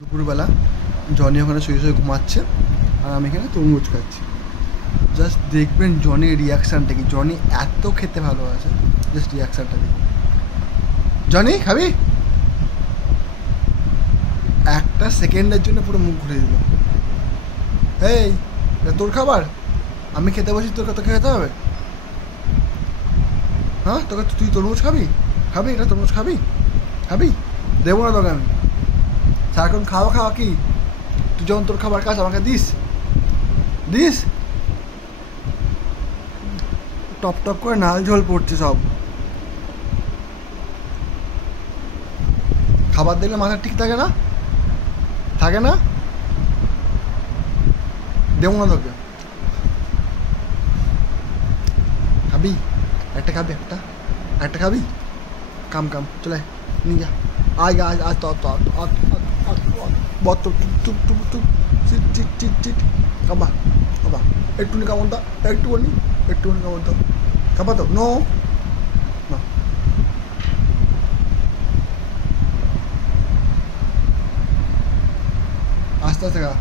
দুপুরবেলা জনি ওখানে শুয়ে শুয়ে ঘুমাচ্ছে আর আমি এখানে তরমুজ খাচ্ছি। জাস্ট দেখবেন জনির রিয়াকশানটা কি। জনি এত খেতে ভালোবাসে, জাস্ট রিয়াকশানটা দেখুন। জনি খাবি? একটা সেকেন্ডের জন্য পুরো মুখ ঘুরে দিল। এই এটা তোর খাবার, আমি খেতে বসি, তোকে খেতে হবে? হ্যাঁ, তোকে তুই তরমুজ খাবি? খাবি এটা তরমুজ খাবি? খাবি? দেবো না তোকে আমি। সারাক্ষণ খাওয়া খাওয়া কি? তুই যখন তোর খাবার খাস আমাকে দিস দিস টপ টপ করে নাল ঝোল পড়ছে সব। খাবার দিলে মাথা ঠিক থাকে না, থাকে না। দেবো না তোকে। খাবি? একটা খাবি? একটা খাবি? কাম কাম চলে নিয়ে যা। আয় আজ আজ তো বত টুক টুক টুক চিট চিট চিট চিট। খাবা খাবা একটুখানি কামড় দাও, একটুখানি কামড় দাও। খাবা তো? নো না, আস্তে আস্তে খা।